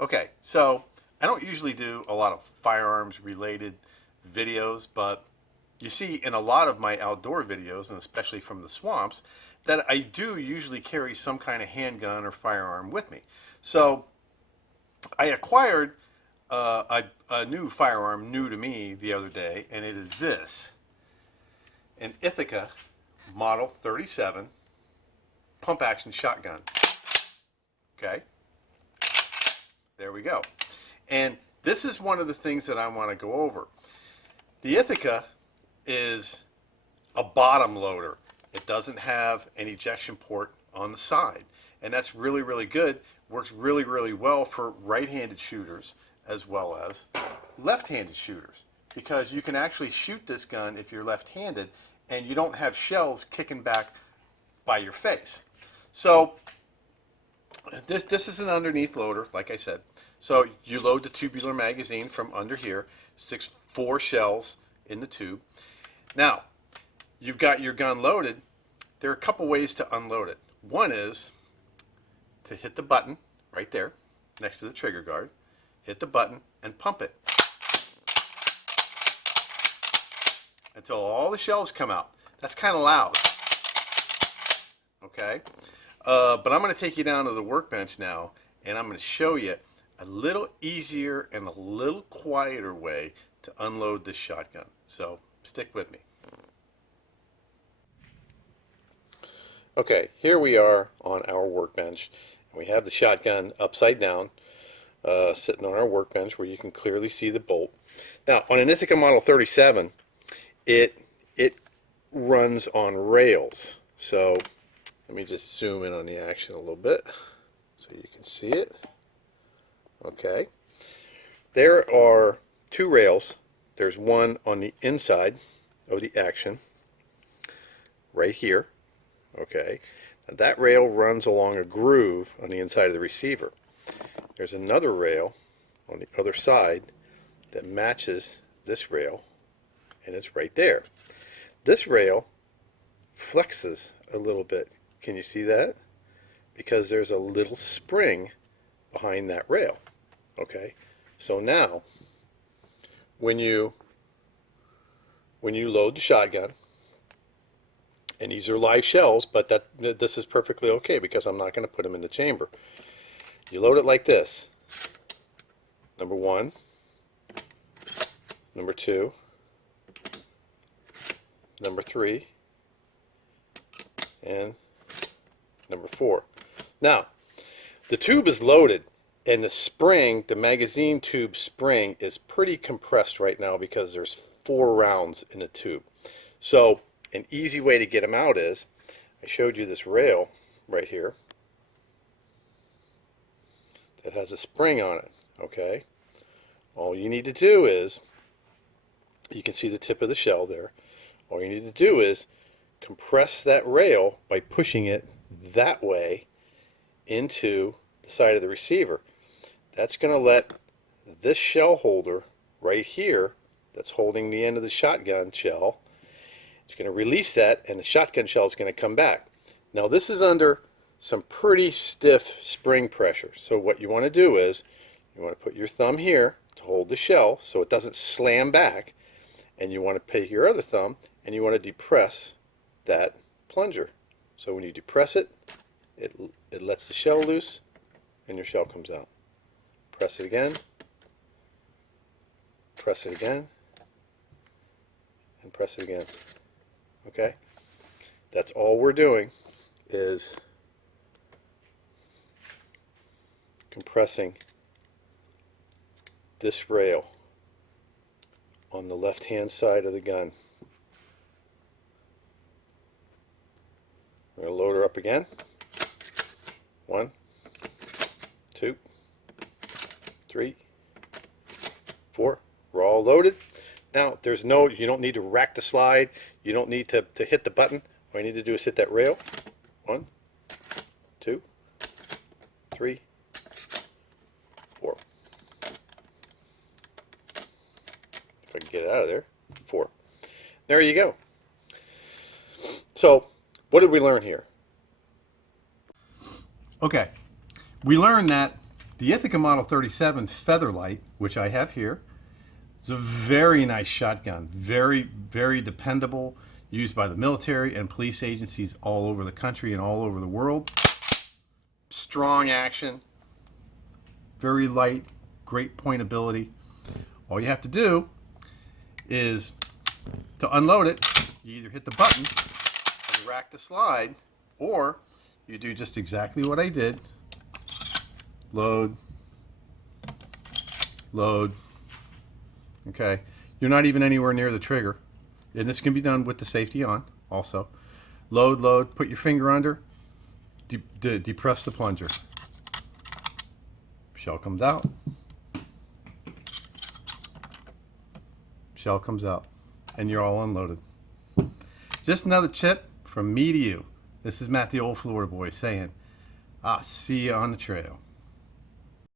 Okay, so I don't usually do a lot of firearms related videos, but you see in a lot of my outdoor videos, and especially from the swamps, that I do usually carry some kind of handgun or firearm with me. So I acquired a new firearm, new to me, the other day, and it is this, an Ithaca Model 37 pump action shotgun. Okay, there we go. And this is one of the things that I want to go over. The Ithaca is a bottom loader. It doesn't have an ejection port on the side. And that's really, really good. Works really, really well for right-handed shooters as well as left-handed shooters. Because you can actually shoot this gun if you're left-handed and you don't have shells kicking back by your face. So this is an underneath loader, like I said. So you load the tubular magazine from under here, four shells in the tube. Now, you've got your gun loaded. There are a couple ways to unload it. One is to hit the button right there next to the trigger guard, hit the button and pump it until all the shells come out. That's kind of loud. Okay, but I'm going to take you down to the workbench now, and I'm going to show you a little easier and a little quieter way to unload this shotgun. So stick with me. Okay, here we are on our workbench, and we have the shotgun upside down, sitting on our workbench where you can clearly see the bolt. Now, on an Ithaca Model 37, it runs on rails. So let me just zoom in on the action a little bit so you can see it. Okay, there are two rails. There's one on the inside of the action right here. Okay, and that rail runs along a groove on the inside of the receiver. There's another rail on the other side that matches this rail, and it's right there. This rail flexes a little bit. Can you see that? Because there's a little spring behind that rail. Okay, so now when you load the shotgun, and these are live shells, but this is perfectly okay because I'm not going to put them in the chamber. You load it like this. Number one, number two, number three, and number four. Now, the tube is loaded, and the spring, the magazine tube spring, is pretty compressed right now because there's 4 rounds in the tube. So an easy way to get them out is, I showed you this rail right here that has a spring on it. Okay, all you need to do is, you can see the tip of the shell there, all you need to do is compress that rail by pushing it that way into the side of the receiver. That's going to let this shell holder right here, that's holding the end of the shotgun shell, it's going to release that, and the shotgun shell is going to come back. Now this is under some pretty stiff spring pressure. So what you want to do is, you want to put your thumb here to hold the shell so it doesn't slam back, and you want to take your other thumb and you want to depress that plunger. So when you depress it, it lets the shell loose and your shell comes out. Press it again, press it again, and press it again. Okay? That's all we're doing is compressing this rail on the left hand side of the gun. We're going to load her up again. 1, 2, 3, 4. We're all loaded. Now you don't need to rack the slide. You don't need to hit the button. All you need to do is hit that rail. 1, 2, 3, 4. If I can get it out of there. 4. There you go. So what did we learn here? Okay, we learned that The Ithaca Model 37 featherlight, which I have here, is a very nice shotgun. Very, very dependable. Used by the military and police agencies all over the country and all over the world. Strong action. Very light. Great pointability. All you have to do is to unload it, you either hit the button and rack the slide, or you do just exactly what I did. Load, load. Okay, you're not even anywhere near the trigger, and this can be done with the safety on also. Load, load, put your finger under, depress the plunger. Shell comes out. Shell comes out, and you're all unloaded. Just another tip from me to you. This is Matt, the old Florida boy, saying, I'll see you on the trail.